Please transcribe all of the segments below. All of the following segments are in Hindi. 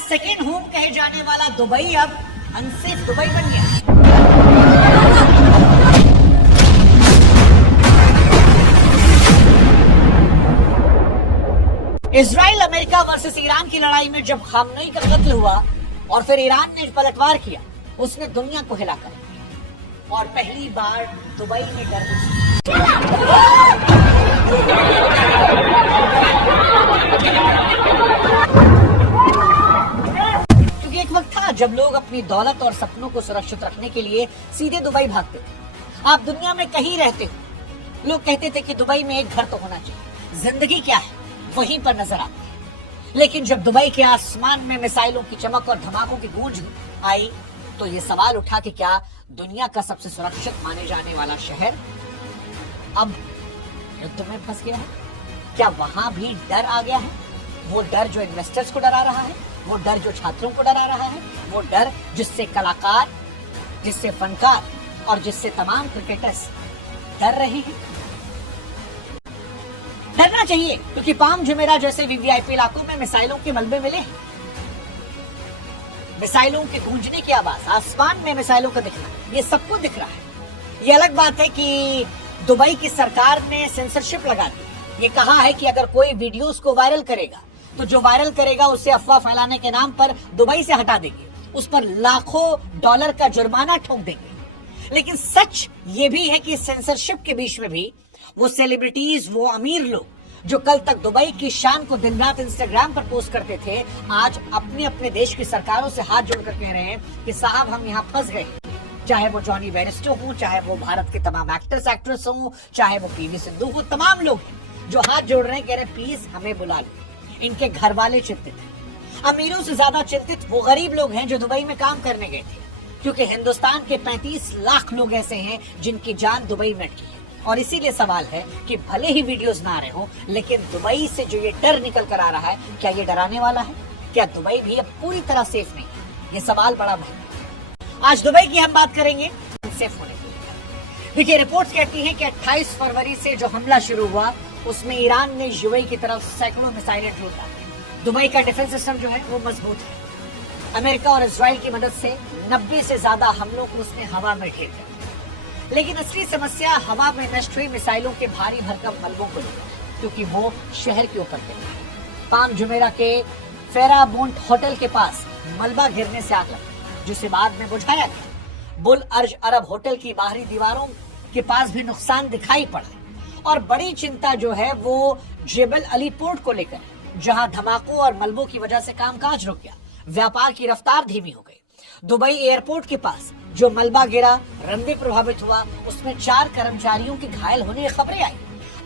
सेकेंड होम कहे जाने वाला दुबई अब अनसेफ दुबई बन गया। इजराइल अमेरिका वर्सेस ईरान की लड़ाई में जब खामनेई का कत्ल हुआ और फिर ईरान ने पलटवार किया, उसने दुनिया को हिलाकर दिया और पहली बार दुबई में डर क्योंकि एक वक्त था जब लोग अपनी दौलत और सपनों को सुरक्षित रखने के लिए सीधे दुबई भागते थे। आप दुनिया में कहीं रहते हो, लोग कहते थे कि दुबई में एक घर तो होना चाहिए। जिंदगी क्या है वहीं पर नजर आती है। लेकिन जब दुबई के आसमान में मिसाइलों की चमक और धमाकों की गूंज आई तो ये सवाल उठा कि क्या दुनिया का सबसे सुरक्षित माने जाने वाला शहर अब युद्ध में फंस गया है? क्या वहां भी डर आ गया है? वो डर जो इन्वेस्टर्स को डरा रहा है, वो डर जो छात्रों को डरा रहा है, वो डर जिससे कलाकार, जिससे फनकार और जिससे तमाम क्रिकेटर्स डर रहे हैं। डरना चाहिए क्योंकि पाम जुमेरा जैसे वीवीआईपी इलाकों में मिसाइलों के मलबे मिले हैं। मिसाइलों के गूंजने की आवाज, आसमान में मिसाइलों का दिखना, ये सबको दिख रहा है। ये अलग बात है कि दुबई की सरकार ने सेंसरशिप लगा दी। ये कहा है कि अगर कोई वीडियोस को वायरल करेगा तो जो वायरल करेगा उसे अफवाह फैलाने के नाम पर दुबई से हटा देंगे, उस पर लाखों डॉलर का जुर्माना ठोक देंगे। लेकिन सच ये भी है कि सेंसरशिप के बीच में भी वो सेलिब्रिटीज, वो अमीर लोग जो कल तक दुबई की शान को दिन रात इंस्टाग्राम पर पोस्ट करते थे, आज अपने अपने देश की सरकारों से हाथ जोड़कर कह रहे हैं कि साहब हम यहाँ फंस गए। चाहे वो जॉनी बेरिस्टो हो, चाहे वो भारत के तमाम एक्टर्स एक्ट्रेस हो, चाहे वो पीवी सिंधु हो, तमाम लोग जो हाथ जोड़ रहे हैं, कह रहे हैं प्लीज हमें बुला लो। इनके घर वाले चिंतित हैं। अमीरों से ज्यादा चिंतित वो गरीब लोग हैं जो दुबई में काम करने गए थे, क्योंकि हिंदुस्तान के 35 लाख लोग ऐसे हैं जिनकी जान दुबई में अटकी है। और इसीलिए सवाल है कि भले ही वीडियोस ना आ रहे हो, लेकिन दुबई से जो ये डर निकल कर आ रहा है, क्या ये डराने वाला है? क्या दुबई भी अब पूरी तरह सेफ नहीं है? ये सवाल बड़ा महंगा। आज दुबई की हम बात करेंगे सेफ होने की। देखिए, रिपोर्ट्स कहती हैं कि 28 फरवरी से जो हमला शुरू हुआ उसमें ईरान ने यूएई की तरफ सैकड़ों मिसाइलें छोड़ा। दुबई का डिफेंस सिस्टम जो है वो मजबूत है। अमेरिका और इजराइल की मदद से 90 से ज्यादा हमलों को उसने हवा में घेर दिया। लेकिन असली समस्या हवा में नष्ट हुई मिसाइलों के भारी भरकम मलबों को लेकर, क्योंकि वो शहर के ऊपर थे। पाम जुमेरा के फेराबोंट होटल के पास मलबा गिरने से आग लगी, जिसे बाद में बुझाया गया। बुल अर्ज अरब होटल की बाहरी दीवारों के पास भी नुकसान दिखाई पड़ा। और बड़ी चिंता जो है वो जेबल अली पोर्ट को लेकर, जहां धमाकों और मलबों की वजह से कामकाज रुक गया, व्यापार की रफ्तार धीमी हो गई। दुबई एयरपोर्ट के पास जो मलबा गिरा, रनवे प्रभावित हुआ, उसमें 4 कर्मचारियों के घायल होने की खबरें आई।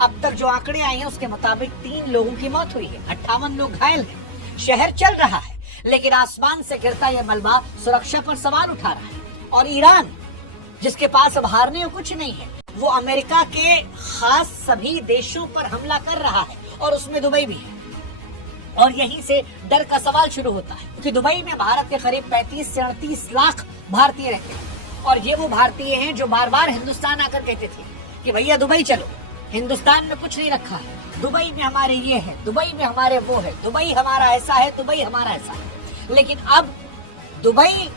अब तक जो आंकड़े आए हैं उसके मुताबिक 3 लोगों की मौत हुई है, 58 लोग घायल हैं। शहर चल रहा है, लेकिन आसमान से गिरता यह मलबा सुरक्षा पर सवाल उठा रहा है। और ईरान, जिसके पास अब हारने को कुछ नहीं है, वो अमेरिका के खास सभी देशों पर हमला कर रहा है, और उसमें दुबई भी है। और यहीं से डर का सवाल शुरू होता है, क्योंकि दुबई में भारत के करीब 35 से 38 लाख भारतीय रहते हैं। और ये वो भारतीय हैं जो बार बार हिंदुस्तान आकर कहते थे कि भैया दुबई चलो, हिंदुस्तान में कुछ नहीं रखा है, दुबई में हमारे ये है, दुबई में हमारे वो है, दुबई हमारा ऐसा है, दुबई हमारा ऐसा है। लेकिन अब दुबई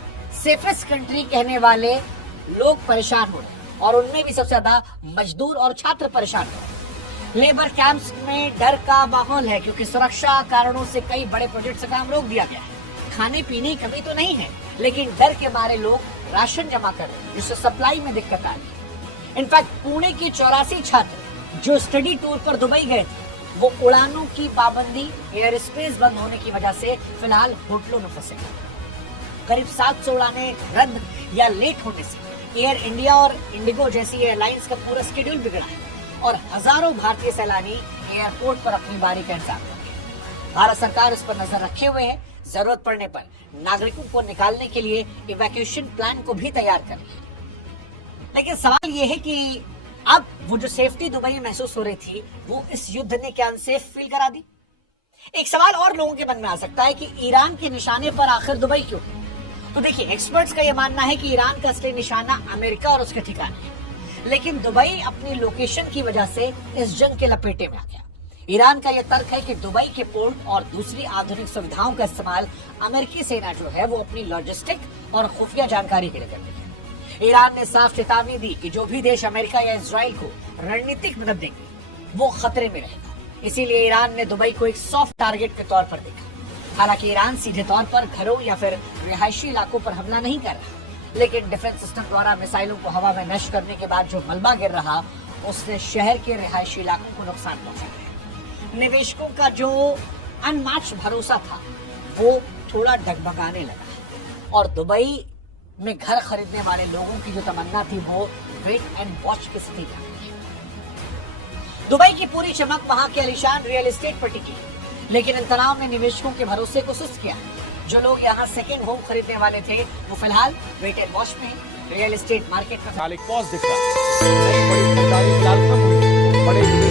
सेफेस्ट कंट्री कहने वाले लोग परेशान हो रहे हैं, और उनमें भी सबसे ज्यादा मजदूर और छात्र परेशान हो रहे हैं। लेबर कैंप्स में डर का माहौल है, क्योंकि सुरक्षा कारणों से कई बड़े प्रोजेक्ट से काम रोक दिया गया है। खाने पीने की कमी तो नहीं है, लेकिन डर के मारे लोग राशन जमा कर रहे हैं, जिससे सप्लाई में दिक्कत आ रही है। इनफैक्ट पुणे के 84 छात्र जो स्टडी टूर पर दुबई गए थे, वो उड़ानों की पाबंदी, एयर स्पेस बंद होने की वजह से फिलहाल होटलों में फंसे। करीब 700 उड़ानें रद्द या लेट होने से एयर इंडिया और इंडिगो जैसी एयरलाइंस का पूरा शेड्यूल बिगड़ा है, और हजारों भारतीय सैलानी एयरपोर्ट पर अपनी बारी का इंतजार कर रहे हैं। भारत सरकार इस पर नजर रखे हुए है, जरूरत पड़ने पर नागरिकों को निकालने के लिए इवैक्यूएशन प्लान को भी तैयार कर रही है। लेकिन सवाल यह है कि अब वो जो सेफ्टी दुबई में महसूस हो रही थी, वो इस युद्ध ने क्या अनसेफ फील करा दी? एक सवाल और लोगों के मन में आ सकता है कि ईरान के निशाने पर आखिर दुबई क्यों? तो देखिए, एक्सपर्ट्स का यह मानना है कि ईरान का असली निशाना अमेरिका और उसके ठिकाने है, लेकिन दुबई अपनी लोकेशन की वजह से इस जंग के लपेटे में आ गया। ईरान का यह तर्क है कि दुबई के पोर्ट और दूसरी आधुनिक सुविधाओं का इस्तेमाल अमेरिकी सेना जो है वो अपनी लॉजिस्टिक और खुफिया जानकारी के लिए करती है। ईरान ने साफ चेतावनी दी कि जो भी देश अमेरिका या इजराइल को रणनीतिक मदद देंगे वो खतरे में रहेगा। इसीलिए ईरान ने दुबई को एक सॉफ्ट टारगेट के तौर पर देखा। हालांकि ईरान सीधे तौर पर घरों या फिर रिहायशी इलाकों पर हमला नहीं कर रहा, लेकिन डिफेंस सिस्टम द्वारा मिसाइलों को हवा में नष्ट करने के बाद जो मलबा गिर रहा उससे शहर के रिहायशी इलाकों को नुकसान पहुंचा है। निवेशकों का जो अनमैच्ड भरोसा था वो थोड़ा डगमगाने लगा और दुबई में घर खरीदने वाले लोगों की जो तमन्ना थी वो वेट एंड वॉच की स्थिति में आई। दुबई की पूरी चमक वहां के आलीशान रियल एस्टेट पर टिकी, लेकिन इन तनाव ने निवेशकों के भरोसे को सुस्त किया। जो लोग यहाँ सेकेंड होम खरीदने वाले थे वो फिलहाल वेट एंड वॉच में रियल एस्टेट मार्केट में पॉज दिख रहा है। बड़ी खरीदारी फिलहाल कम हुई। बड़े